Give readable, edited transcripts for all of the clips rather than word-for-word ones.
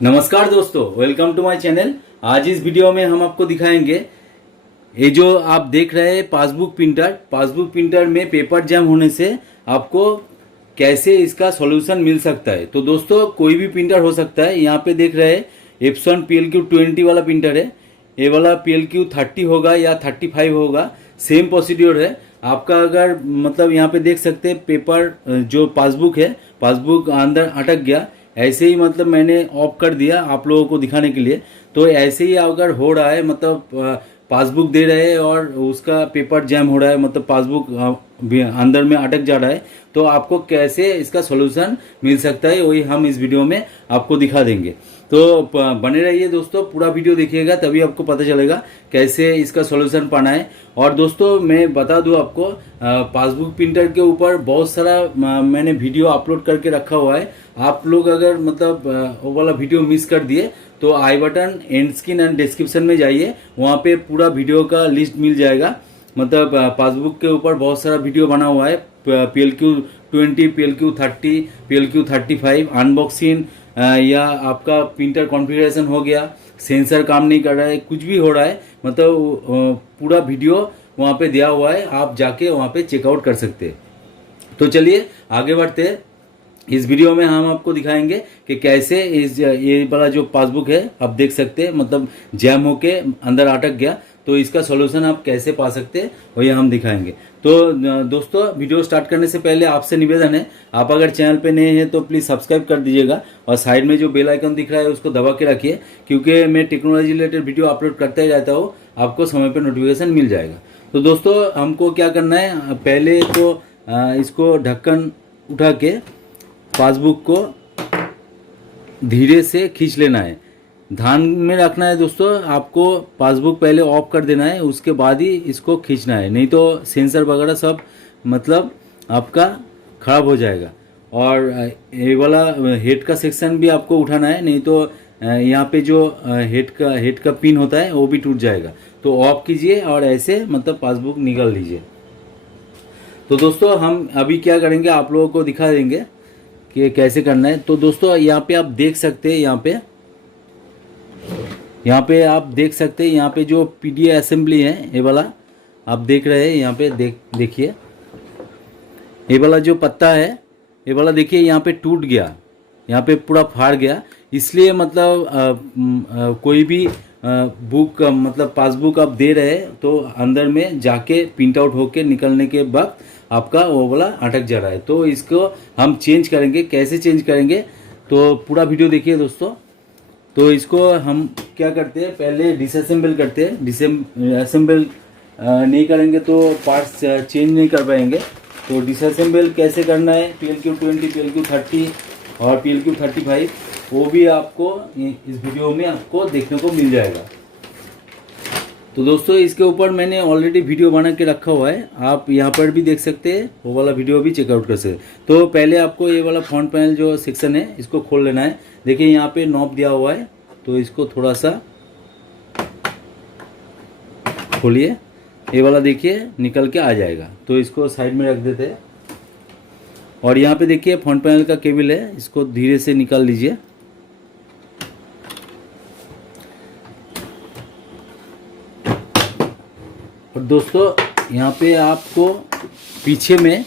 नमस्कार दोस्तों, welcome to my channel. आज इस वीडियो में हम आपको दिखाएंगे ये जो आप देख रहे हैं पासबुक प्रिंटर में पेपर जैम होने से आपको कैसे इसका सॉल्यूशन मिल सकता है। तो दोस्तों, कोई भी प्रिंटर हो सकता है। यहाँ पे देख रहे हैं एप्सन PLQ20 वाला प्रिंटर है। ये वाला PLQ30 होगा या 35 होगा, सेम प्रोसीड्योर है आपका। अगर मतलब यहाँ पे देख सकते हैं पेपर जो पासबुक है, पासबुक अंदर अटक गया, ऐसे ही मतलब मैंने ऑफ कर दिया आप लोगों को दिखाने के लिए। तो ऐसे ही अगर हो रहा है, मतलब पासबुक दे रहे हैं और उसका पेपर जैम हो रहा है, मतलब पासबुक अंदर में अटक जा रहा है, तो आपको कैसे इसका सॉल्यूशन मिल सकता है वही हम इस वीडियो में आपको दिखा देंगे। तो बने रहिए दोस्तों, पूरा वीडियो देखिएगा तभी आपको पता चलेगा कैसे इसका सॉल्यूशन पाना है। और दोस्तों, मैं बता दूं आपको, पासबुक प्रिंटर के ऊपर बहुत सारा मैंने वीडियो अपलोड करके रखा हुआ है। आप लोग अगर मतलब वो वाला वीडियो मिस कर दिए तो I button, end screen and description में जाइए, वहाँ पे पूरा वीडियो का लिस्ट मिल जाएगा। मतलब पासबुक के ऊपर बहुत सारा वीडियो बना हुआ है, PLQ20, PLQ30, PLQ35 अनबॉक्सिंग, या आपका प्रिंटर कॉन्फ़िगरेशन हो गया, सेंसर काम नहीं कर रहा है, कुछ भी हो रहा है, मतलब पूरा वीडियो वहाँ पे दिया हुआ है, आप जाके वहाँ पे चेकआउट कर सकते हैं। तो चलिए आगे बढ़ते हैं। इस वीडियो में हम आपको दिखाएंगे कि कैसे ये वाला जो पासबुक है आप देख सकते हैं, मतलब जैम होके अंदर अटक गया, तो इसका सॉल्यूशन आप कैसे पा सकते हैं वही हम दिखाएंगे। तो दोस्तों, वीडियो स्टार्ट करने से पहले आपसे निवेदन है, आप अगर चैनल पे नए हैं तो प्लीज़ सब्सक्राइब कर दीजिएगा और साइड में जो बेल आइकन दिख रहा है उसको दबा के रखिए, क्योंकि मैं टेक्नोलॉजी रिलेटेड वीडियो अपलोड करता ही रहता हूँ, आपको समय पर नोटिफिकेशन मिल जाएगा। तो दोस्तों, हमको क्या करना है, पहले तो इसको ढक्कन उठा के पासबुक को धीरे से खींच लेना है। ध्यान में रखना है दोस्तों, आपको पासबुक पहले ऑफ कर देना है, उसके बाद ही इसको खींचना है, नहीं तो सेंसर वगैरह सब मतलब आपका ख़राब हो जाएगा। और ये वाला हेड का सेक्शन भी आपको उठाना है, नहीं तो यहाँ पे जो हेड का पिन होता है वो भी टूट जाएगा। तो ऑफ कीजिए और ऐसे मतलब पासबुक निकाल लीजिए। तो दोस्तों, हम अभी क्या करेंगे आप लोगों को दिखा देंगे कि कैसे करना है। तो दोस्तों, यहाँ पे आप देख सकते हैं, यहाँ पे आप देख सकते हैं, यहाँ पे जो PDA असेंबली है, ये वाला आप देख रहे हैं, यहाँ पे देखिए, ये वाला जो पत्ता है, ये वाला देखिए यहाँ पे टूट गया, यहाँ पे पूरा फाड़ गया। इसलिए मतलब कोई भी बुक मतलब पासबुक आप दे रहे हैं तो अंदर में जाके प्रिंट आउट होके निकलने के वक्त आपका वो वाला अटक जा रहा है। तो इसको हम चेंज करेंगे, कैसे चेंज करेंगे तो पूरा वीडियो देखिए दोस्तों। तो इसको हम क्या करते हैं, पहले डिसअसेंबल करते हैं। असेंबल नहीं करेंगे तो पार्ट्स चेंज नहीं कर पाएंगे। तो डिसअसेंबल कैसे करना है, PLQ20, PLQ30 और PLQ35, वो भी आपको इस वीडियो में आपको देखने को मिल जाएगा। तो दोस्तों, इसके ऊपर मैंने ऑलरेडी वीडियो बना के रखा हुआ है, आप यहाँ पर भी देख सकते हैं, वो वाला वीडियो भी चेकआउट कर सकते हैं। तो पहले आपको ये वाला फ्रंट पैनल जो सेक्शन है इसको खोल लेना है। देखिए यहाँ पे नॉब दिया हुआ है, तो इसको थोड़ा सा खोलिए, ये वाला देखिए निकल के आ जाएगा। तो इसको साइड में रख देते हैं। और यहाँ पे देखिए फ्रंट पैनल का केबल है, इसको धीरे से निकाल लीजिए। और दोस्तों, यहाँ पे आपको पीछे में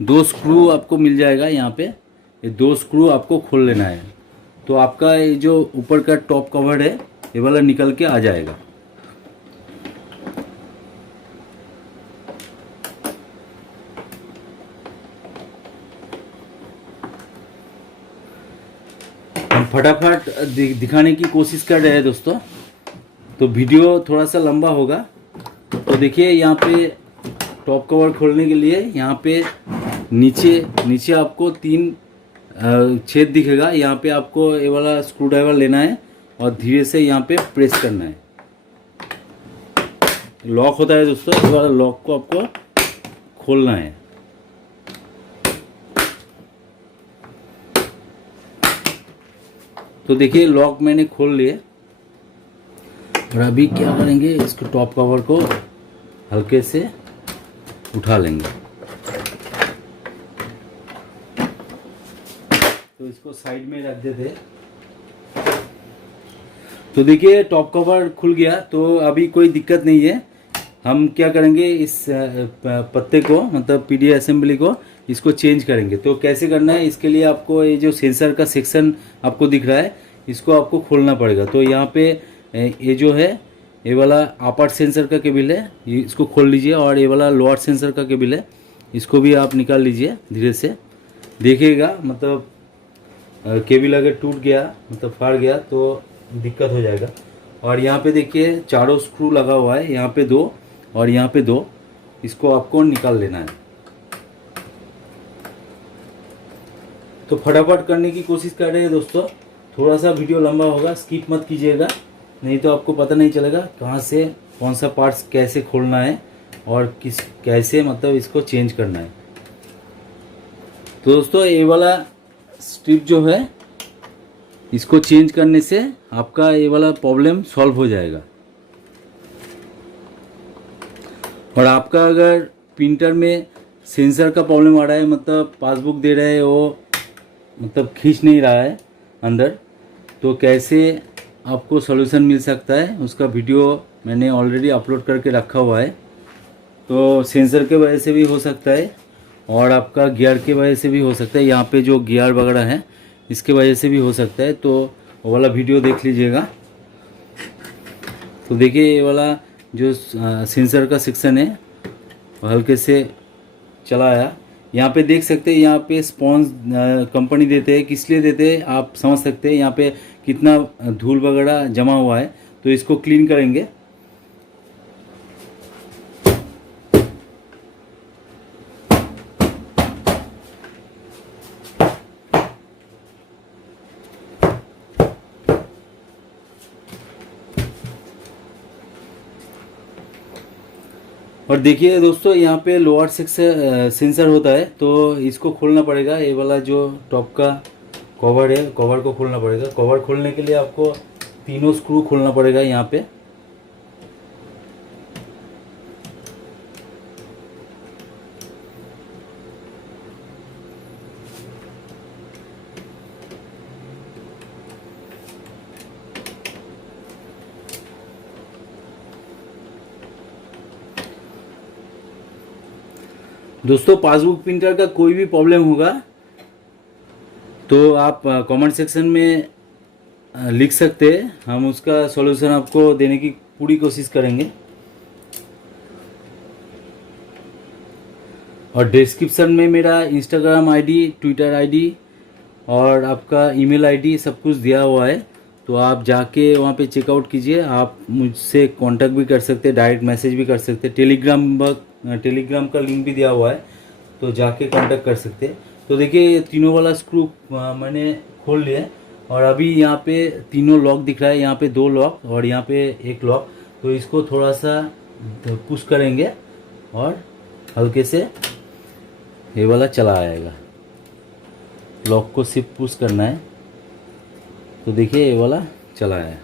2 स्क्रू आपको मिल जाएगा। यहाँ पे ये 2 स्क्रू आपको खोल लेना है, तो आपका ये जो ऊपर का टॉप कवर है ये वाला निकल के आ जाएगा। हम फटाफट दिखाने की कोशिश कर रहे हैं दोस्तों, तो वीडियो थोड़ा सा लंबा होगा। तो देखिए यहाँ पे टॉप कवर खोलने के लिए यहाँ पे नीचे आपको 3 छेद दिखेगा। यहाँ पे आपको ये वाला स्क्रू ड्राइवर लेना है और धीरे से यहाँ पे प्रेस करना है। लॉक होता है दोस्तों, ये वाला लॉक को आपको खोलना है। तो देखिए लॉक मैंने खोल लिए। और अभी क्या करेंगे, इसको टॉप कवर को हल्के से उठा लेंगे। तो इसको साइड में रख देते हैं। तो देखिए टॉप कवर खुल गया, तो अभी कोई दिक्कत नहीं है। हम क्या करेंगे, इस पत्ते को मतलब पीडी असेंबली को इसको चेंज करेंगे। तो कैसे करना है, इसके लिए आपको ये जो सेंसर का सेक्शन आपको दिख रहा है इसको आपको खोलना पड़ेगा। तो यहाँ पे ये जो है ये वाला अपर सेंसर का केबल है, इसको खोल लीजिए, और ये वाला लोअर सेंसर का केबल है, इसको भी आप निकाल लीजिए धीरे से। देखिएगा मतलब केबल अगर टूट गया मतलब फाड़ गया तो दिक्कत हो जाएगा। और यहाँ पे देखिए चारों स्क्रू लगा हुआ है, यहाँ पे 2 और यहाँ पे 2, इसको आपको निकाल लेना है। तो फटाफट करने की कोशिश कर रहे हैं दोस्तों, थोड़ा सा वीडियो लंबा होगा, स्किप मत कीजिएगा, नहीं तो आपको पता नहीं चलेगा कहाँ से कौन सा पार्ट्स कैसे खोलना है और कैसे मतलब इसको चेंज करना है। तो दोस्तों ये वाला स्ट्रिप जो है इसको चेंज करने से आपका ये वाला प्रॉब्लम सॉल्व हो जाएगा। और आपका अगर प्रिंटर में सेंसर का प्रॉब्लम आ रहा है, मतलब पासबुक दे रहा है वो मतलब खींच नहीं रहा है अंदर, तो कैसे आपको सॉल्यूशन मिल सकता है उसका वीडियो मैंने ऑलरेडी अपलोड करके रखा हुआ है। तो सेंसर के वजह से भी हो सकता है और आपका गियर के वजह से भी हो सकता है, यहाँ पे जो गियर वगैरह है इसके वजह से भी हो सकता है। तो वो वाला वीडियो देख लीजिएगा। तो देखिए ये वाला जो सेंसर का सेक्शन है हल्के से चला आया। यहाँ पे देख सकते हैं, यहाँ पे स्पॉन्ज कंपनी देते हैं, किस लिए देते हैं आप समझ सकते हैं। यहाँ पे कितना धूल वगैरह जमा हुआ है, तो इसको क्लीन करेंगे। और देखिए दोस्तों यहाँ पे लोअर सेंसर होता है, तो इसको खोलना पड़ेगा। ये वाला जो टॉप का कवर है, कवर को खोलना पड़ेगा। कवर खोलने के लिए आपको तीनों स्क्रू खोलना पड़ेगा यहाँ पे। दोस्तों पासबुक प्रिंटर का कोई भी प्रॉब्लम होगा तो आप कमेंट सेक्शन में लिख सकते हैं, हम उसका सॉल्यूशन आपको देने की पूरी कोशिश करेंगे। और डिस्क्रिप्शन में मेरा इंस्टाग्राम आईडी, ट्विटर आईडी और आपका ईमेल आईडी सब कुछ दिया हुआ है, तो आप जाके वहाँ पे चेकआउट कीजिए। आप मुझसे कांटेक्ट भी कर सकते हैं, डायरेक्ट मैसेज भी कर सकते हैं। टेलीग्राम का लिंक भी दिया हुआ है, तो जाके कांटेक्ट कर सकते हैं। तो देखिए तीनों वाला स्क्रू मैंने खोल लिया है, और अभी यहाँ पे तीनों लॉक दिख रहा है, यहाँ पे 2 लॉक और यहाँ पे 1 लॉक। तो इसको थोड़ा सा पुश करेंगे और हल्के से ये वाला चला आएगा। लॉक को सिर्फ पुश करना है, तो देखिए ये वाला चला आया।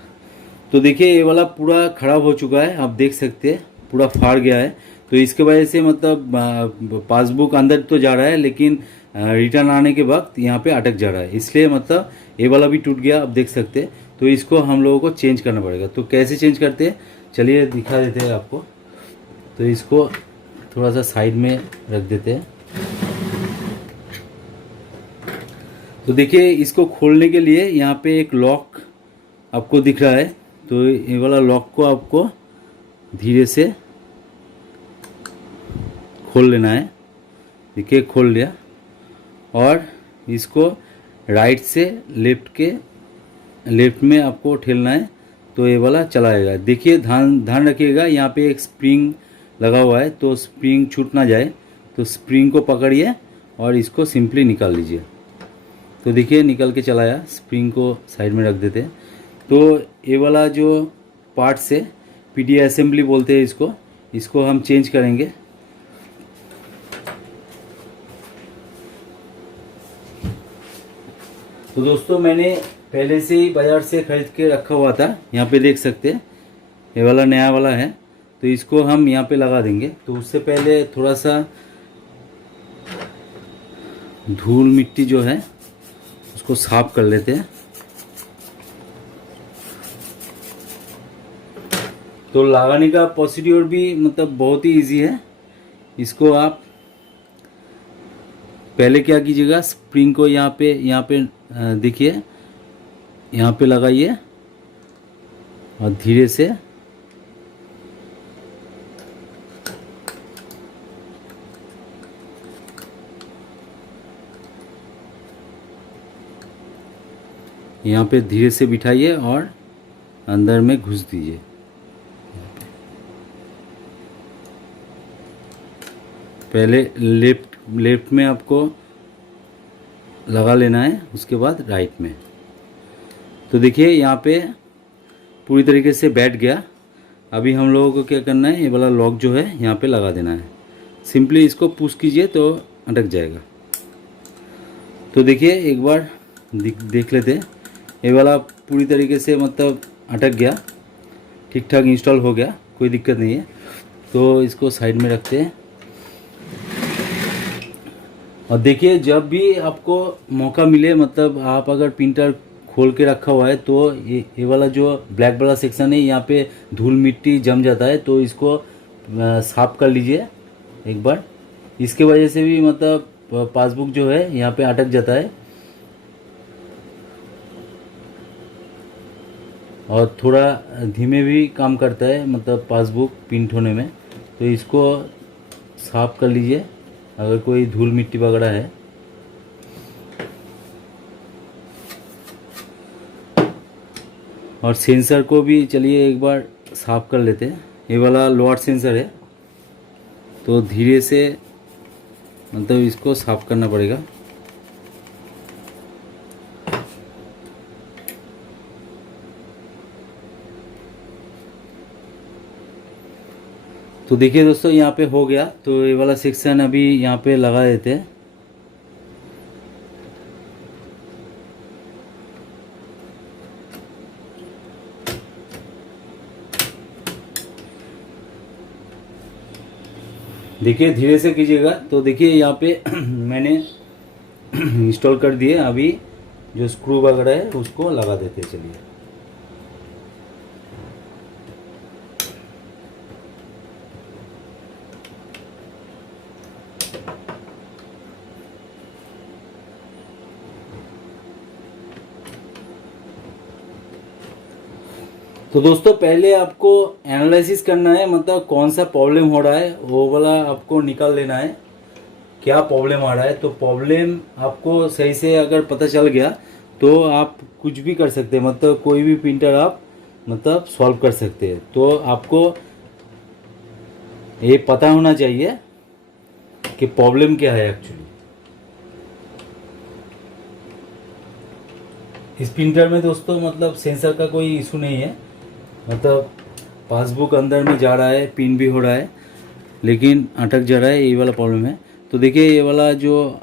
तो देखिए ये वाला पूरा खराब हो चुका है, आप देख सकते हैं पूरा फाड़ गया है। तो इसके वजह से मतलब पासबुक अंदर तो जा रहा है, लेकिन रिटर्न आने के वक्त यहाँ पे अटक जा रहा है, इसलिए मतलब ये वाला भी टूट गया, आप देख सकते हैं। तो इसको हम लोगों को चेंज करना पड़ेगा। तो कैसे चेंज करते हैं चलिए दिखा देते हैं आपको। तो इसको थोड़ा सा साइड में रख देते हैं। तो देखिए इसको खोलने के लिए यहाँ पे एक लॉक आपको दिख रहा है, तो ये वाला लॉक को आपको धीरे से खोल लेना है। देखिए खोल लिया, और इसको राइट से लेफ्ट में आपको ठेलना है, तो ये वाला चलाएगा। देखिए ध्यान रखिएगा, यहाँ पे एक स्प्रिंग लगा हुआ है, तो स्प्रिंग छूट ना जाए। तो स्प्रिंग को पकड़िए और इसको सिंपली निकाल लीजिए। तो देखिए निकल के चलाया। स्प्रिंग को साइड में रख देते हैं। तो ये वाला जो पार्ट्स है पीडी असेंबली बोलते हैं इसको हम चेंज करेंगे। तो दोस्तों मैंने पहले से ही बाज़ार से खरीद के रखा हुआ था, यहाँ पे देख सकते हैं ये वाला नया वाला है। तो इसको हम यहाँ पे लगा देंगे। तो उससे पहले थोड़ा सा धूल मिट्टी जो है उसको साफ कर लेते हैं। तो लगाने का प्रोसीड्योर भी मतलब बहुत ही इजी है। इसको आप पहले क्या कीजिएगा, स्प्रिंग को यहाँ पे देखिए यहाँ पे लगाइए और धीरे से यहाँ पे धीरे से बिठाइए और अंदर में घुस दीजिए। पहले लेफ्ट में आपको लगा लेना है, उसके बाद राइट में। तो देखिए यहाँ पे पूरी तरीके से बैठ गया। अभी हम लोगों को क्या करना है, ये वाला लॉक जो है यहाँ पे लगा देना है। सिंपली इसको पुश कीजिए तो अटक जाएगा। तो देखिए एक बार देख लेते हैं। ये वाला पूरी तरीके से मतलब अटक गया, ठीक ठाक इंस्टॉल हो गया, कोई दिक्कत नहीं है। तो इसको साइड में रखते हैं। और देखिए जब भी आपको मौका मिले, मतलब आप अगर प्रिंटर खोल के रखा हुआ है तो ये वाला जो ब्लैक वाला सेक्शन है यहाँ पे धूल मिट्टी जम जाता है, तो इसको साफ कर लीजिए एक बार। इसके वजह से भी मतलब पासबुक जो है यहाँ पे अटक जाता है और थोड़ा धीमे भी काम करता है मतलब पासबुक प्रिंट होने में। तो इसको साफ कर लीजिए अगर कोई धूल मिट्टी वगैरह है। और सेंसर को भी चलिए एक बार साफ कर लेते हैं। ये वाला लोअर सेंसर है, तो धीरे से मतलब इसको साफ करना पड़ेगा। तो देखिए दोस्तों यहाँ पे हो गया। तो ये वाला सेक्शन अभी यहाँ पे लगा देते हैं। देखिए धीरे से कीजिएगा। तो देखिए यहाँ पे मैंने इंस्टॉल कर दिए। अभी जो स्क्रू वगैरह है उसको लगा देते हैं। चलिए तो दोस्तों पहले आपको एनालिसिस करना है, मतलब कौन सा प्रॉब्लम हो रहा है वो वाला आपको निकाल लेना है, क्या प्रॉब्लम आ रहा है। तो प्रॉब्लम आपको सही से अगर पता चल गया तो आप कुछ भी कर सकते हैं, मतलब कोई भी प्रिंटर आप मतलब सॉल्व कर सकते हैं। तो आपको ये पता होना चाहिए कि प्रॉब्लम क्या है एक्चुअली। इस प्रिंटर में दोस्तों मतलब सेंसर का कोई इशू नहीं है, मतलब पासबुक अंदर में जा रहा है, पिन भी हो रहा है, लेकिन अटक जा रहा है, ये वाला प्रॉब्लम है। तो देखिए ये वाला जो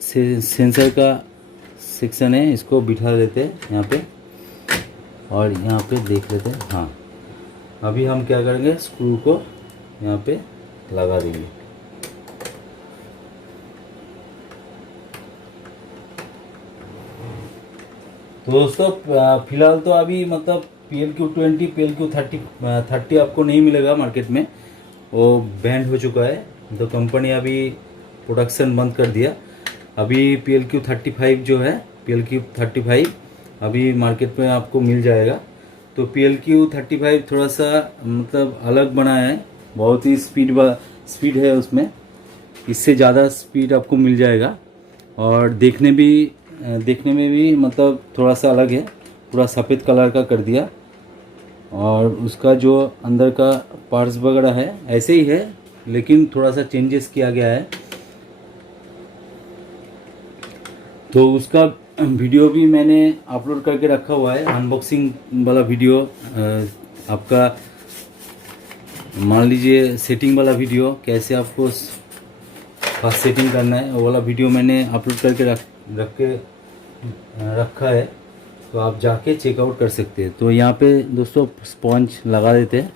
सेंसर का सेक्शन है इसको बिठा लेते हैं यहाँ पे और यहाँ पे देख लेते हैं। हाँ अभी हम क्या करेंगे, स्क्रू को यहाँ पे लगा देंगे। तो दोस्तों फिलहाल तो अभी मतलब PLQ20 PLQ30 आपको नहीं मिलेगा मार्केट में, वो बैंड हो चुका है। तो कंपनी अभी प्रोडक्शन बंद कर दिया। अभी PLQ35 जो है, PLQ35 अभी मार्केट में आपको मिल जाएगा। तो PLQ35 थोड़ा सा मतलब अलग बनाया है, बहुत ही स्पीड है उसमें, इससे ज़्यादा स्पीड आपको मिल जाएगा। और देखने में भी मतलब थोड़ा सा अलग है, पूरा सफ़ेद कलर का कर दिया। और उसका जो अंदर का पार्ट्स वगैरह है ऐसे ही है, लेकिन थोड़ा सा चेंजेस किया गया है। तो उसका वीडियो भी मैंने अपलोड करके रखा हुआ है, अनबॉक्सिंग वाला वीडियो। आपका मान लीजिए सेटिंग वाला वीडियो, कैसे आपको फास्ट सेटिंग करना है, वो वाला वीडियो मैंने अपलोड करके रखा है। तो आप जाके चेकआउट कर सकते हैं। तो यहाँ पे दोस्तों स्पॉन्ज लगा देते हैं।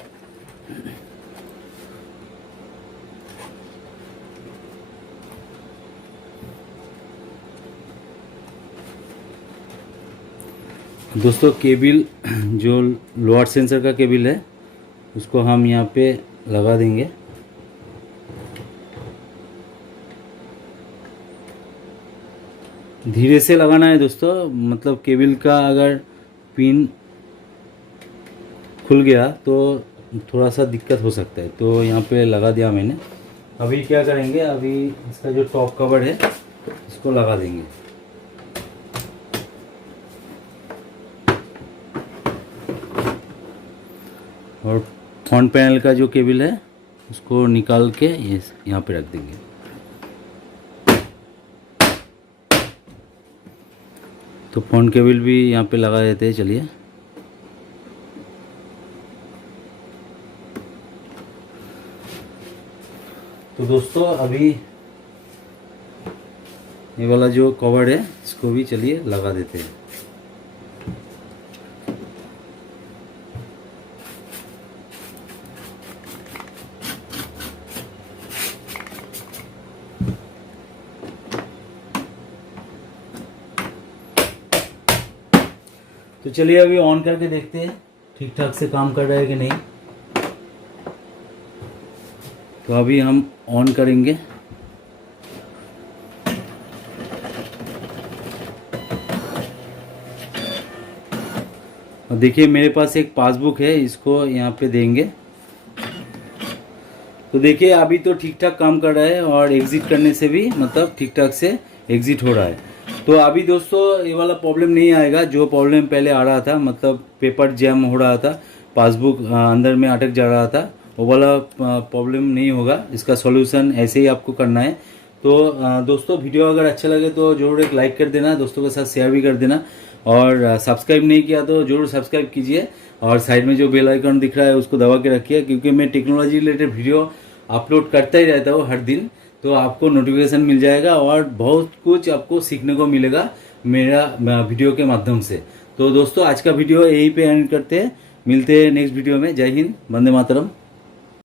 दोस्तों केबल जो लोअर सेंसर का केबल है उसको हम यहाँ पे लगा देंगे। धीरे से लगाना है दोस्तों, मतलब केबल का अगर पिन खुल गया तो थोड़ा सा दिक्कत हो सकता है। तो यहाँ पे लगा दिया मैंने। अभी क्या करेंगे, अभी इसका जो टॉप कवर है इसको लगा देंगे। और फ्रंट पैनल का जो केबल है उसको निकाल के ये यहाँ पे रख देंगे। तो फ्रंट केबल भी यहाँ पे लगा देते हैं। चलिए, तो दोस्तों अभी ये वाला जो कवर है इसको भी चलिए लगा देते हैं। तो चलिए अभी ऑन करके देखते हैं ठीक ठाक से काम कर रहा है कि नहीं। तो अभी हम ऑन करेंगे। और देखिए मेरे पास एक पासबुक है, इसको यहाँ पे देंगे। तो देखिए अभी तो ठीक ठाक काम कर रहा है और एग्जिट करने से भी मतलब ठीक ठाक से एग्जिट हो रहा है। तो अभी दोस्तों ये वाला प्रॉब्लम नहीं आएगा जो प्रॉब्लम पहले आ रहा था, मतलब पेपर जैम हो रहा था, पासबुक अंदर में अटक जा रहा था, वो वाला प्रॉब्लम नहीं होगा। इसका सॉल्यूशन ऐसे ही आपको करना है। तो दोस्तों वीडियो अगर अच्छा लगे तो ज़रूर एक लाइक कर देना, दोस्तों के साथ शेयर भी कर देना, और सब्सक्राइब नहीं किया तो ज़रूर सब्सक्राइब कीजिए। और साइड में जो बेल आइकन दिख रहा है उसको दबा के रखिए, क्योंकि मैं टेक्नोलॉजी रिलेटेड वीडियो अपलोड करता ही रहता हूँ हर दिन। तो आपको नोटिफिकेशन मिल जाएगा और बहुत कुछ आपको सीखने को मिलेगा मेरा वीडियो के माध्यम से। तो दोस्तों आज का वीडियो यहीं पे एंड करते हैं, मिलते हैं नेक्स्ट वीडियो में। जय हिंद, वंदे मातरम।